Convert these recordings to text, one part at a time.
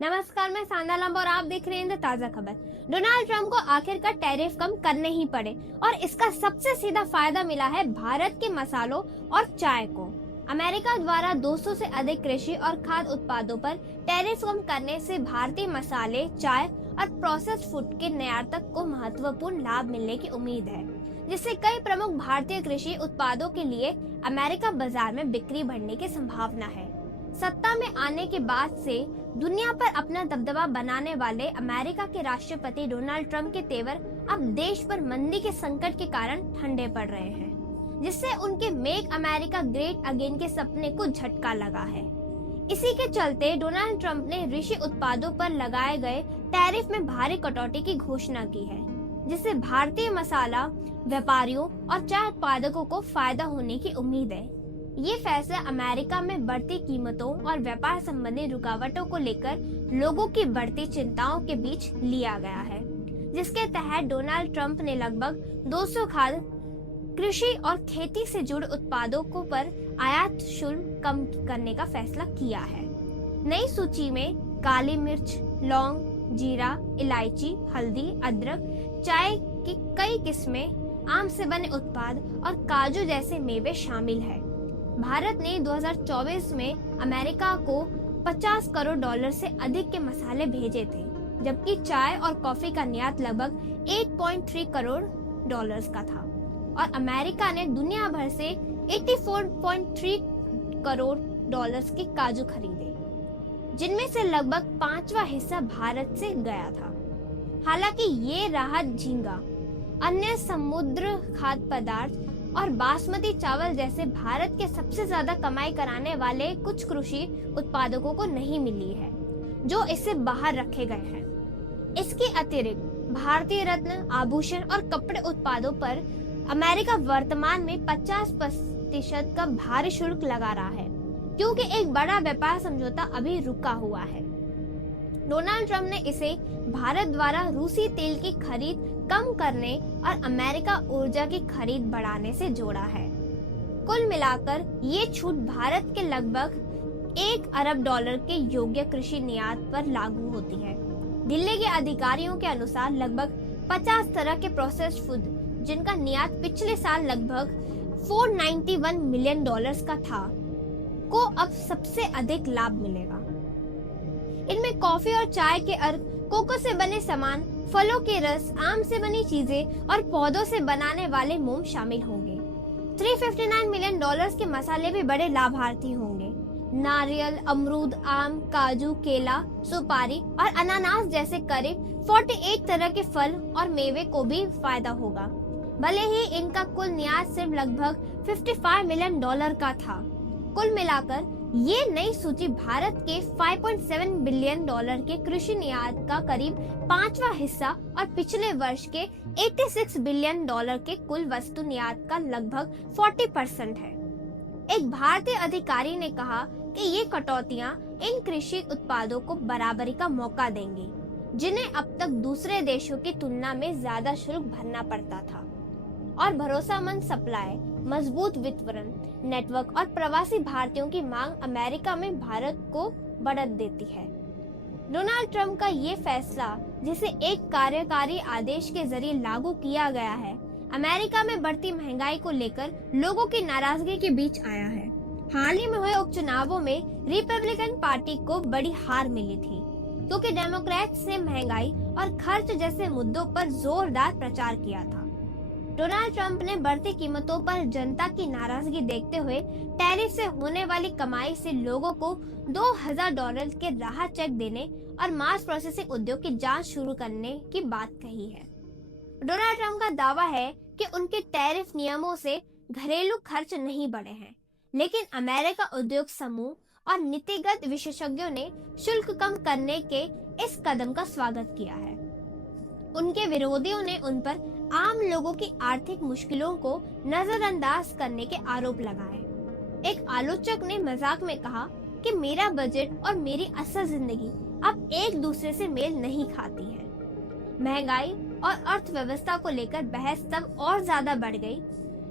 नमस्कार, मैं सांदा लंबा और आप देख रहे हैं ताजा खबर। डोनाल्ड ट्रंप को आखिरकार टैरिफ कम करने ही पड़े और इसका सबसे सीधा फायदा मिला है भारत के मसालों और चाय को। अमेरिका द्वारा 200 से अधिक कृषि और खाद्य उत्पादों पर टैरिफ कम करने से भारतीय मसाले, चाय और प्रोसेस्ड फूड के निर्यातक को महत्वपूर्ण लाभ मिलने की उम्मीद है, जिससे कई प्रमुख भारतीय कृषि उत्पादों के लिए अमेरिका बाजार में बिक्री बढ़ने की संभावना है। सत्ता में आने के बाद से दुनिया पर अपना दबदबा बनाने वाले अमेरिका के राष्ट्रपति डोनाल्ड ट्रंप के तेवर अब देश पर मंदी के संकट के कारण ठंडे पड़ रहे हैं, जिससे उनके मेक अमेरिका ग्रेट अगेन के सपने को झटका लगा है। इसी के चलते डोनाल्ड ट्रंप ने कृषि उत्पादों पर लगाए गए टैरिफ में भारी कटौती की घोषणा की है, जिससे भारतीय मसाला व्यापारियों और चाय उत्पादकों को फायदा होने की उम्मीद है। ये फैसला अमेरिका में बढ़ती कीमतों और व्यापार संबंधी रुकावटों को लेकर लोगों की बढ़ती चिंताओं के बीच लिया गया है, जिसके तहत डोनाल्ड ट्रंप ने लगभग 200 खाद्य, कृषि और खेती से जुड़े उत्पादों को पर आयात शुल्क कम करने का फैसला किया है। नई सूची में काली मिर्च, लौंग, जीरा, इलायची, हल्दी, अदरक, चाय की कई किस्में, आम से बने उत्पाद और काजू जैसे मेवे शामिल है। भारत ने 2024 में अमेरिका को 50 करोड़ डॉलर से अधिक के मसाले भेजे थे, जबकि चाय और कॉफी का निर्यात लगभग 8.3 करोड़ डॉलर्स का था और अमेरिका ने दुनिया भर से 84.3 करोड़ डॉलर्स के काजू खरीदे, जिनमें से लगभग 5वां हिस्सा भारत से गया था। हालांकि ये राहत झींगा, अन्य समुद्र खाद्य पदार्थ और बासमती चावल जैसे भारत के सबसे ज्यादा कमाई कराने वाले कुछ कृषि उत्पादकों को नहीं मिली है, जो इससे बाहर रखे गए हैं। इसके अतिरिक्त भारतीय रत्न, आभूषण और कपड़े उत्पादों पर अमेरिका वर्तमान में 50% का भारी शुल्क लगा रहा है, क्योंकि एक बड़ा व्यापार समझौता अभी रुका हुआ है। डोनाल्ड ट्रंप ने इसे भारत द्वारा रूसी तेल की खरीद कम करने और अमेरिका ऊर्जा की खरीद बढ़ाने से जोड़ा है। कुल मिलाकर ये छूट भारत के लगभग 1 अरब डॉलर के योग्य कृषि निर्यात पर लागू होती है। दिल्ली के अधिकारियों के अनुसार लगभग 50 तरह के प्रोसेस्ड फूड, जिनका निर्यात पिछले साल लगभग 491 मिलियन डॉलर्स का था, को अब सबसे अधिक लाभ मिलेगा। इनमें कॉफी और चाय के अर्क, कोको से बने सामान, फलों के रस, आम से बनी चीजें और पौधों से बनाने वाले मोम शामिल होंगे। 359 मिलियन डॉलर्स के मसाले भी बड़े लाभार्थी होंगे। नारियल, अमरूद, आम, काजू, केला, सुपारी और अनानास जैसे करीब 48 तरह के फल और मेवे को भी फायदा होगा, भले ही इनका कुल निर्यात सिर्फ लगभग 55 मिलियन डॉलर का था। कुल मिलाकर ये नई सूची भारत के 5.7 बिलियन डॉलर के कृषि निर्यात का करीब 5वां हिस्सा और पिछले वर्ष के 86 बिलियन डॉलर के कुल वस्तु निर्यात का लगभग 40% है। एक भारतीय अधिकारी ने कहा कि ये कटौतियां इन कृषि उत्पादों को बराबरी का मौका देंगी, जिन्हें अब तक दूसरे देशों की तुलना में ज्यादा शुल्क भरना पड़ता था, और भरोसेमंद सप्लाई, मजबूत वितरण नेटवर्क और प्रवासी भारतीयों की मांग अमेरिका में भारत को बढ़त देती है। डोनाल्ड ट्रंप का ये फैसला, जिसे एक कार्यकारी आदेश के जरिए लागू किया गया है, अमेरिका में बढ़ती महंगाई को लेकर लोगों की नाराजगी के बीच आया है। हाल ही में हुए उपचुनावों में रिपब्लिकन पार्टी को बड़ी हार मिली थी, क्योंकि डेमोक्रेट्स ने महंगाई और खर्च जैसे मुद्दों पर जोरदार प्रचार किया था। डोनाल्ड ट्रंप ने बढ़ती कीमतों पर जनता की नाराजगी देखते हुए टैरिफ से होने वाली कमाई से लोगों को $2000 के राहत चेक देने और मास प्रोसेसिंग उद्योग की जांच शुरू करने की बात कही है। डोनाल्ड ट्रंप का दावा है कि उनके टैरिफ नियमों से घरेलू खर्च नहीं बढ़े हैं, लेकिन अमेरिका उद्योग समूह और नीतिगत विशेषज्ञों ने शुल्क कम करने के इस कदम का स्वागत किया है। उनके विरोधियों ने उन पर आम लोगों की आर्थिक मुश्किलों को नजरअंदाज करने के आरोप लगाए। एक आलोचक ने मजाक में कहा कि मेरा बजट और मेरी असल जिंदगी अब एक दूसरे से मेल नहीं खाती है। महंगाई और अर्थव्यवस्था को लेकर बहस तब और ज्यादा बढ़ गई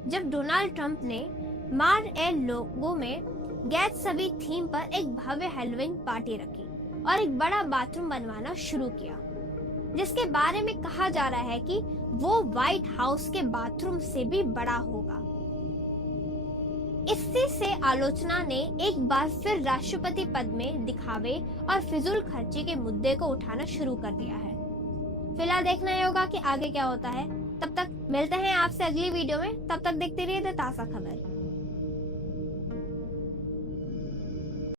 जब डोनाल्ड ट्रंप ने मार-ए-लागो में गैट्सबी थीम पर एक भव्य हैलोवीन पार्टी रखी, और एक बड़ा बाथरूम बनवाना शुरू किया, जिसके बारे में कहा जा रहा है कि वो व्हाइट हाउस के बाथरूम से भी बड़ा होगा। इससे से आलोचना ने एक बार फिर राष्ट्रपति पद में दिखावे और फिजूल खर्ची के मुद्दे को उठाना शुरू कर दिया है। फिलहाल देखना ही होगा कि आगे क्या होता है। तब तक मिलते हैं आपसे अगली वीडियो में। तब तक देखते रहिए द ताज़ा खबर।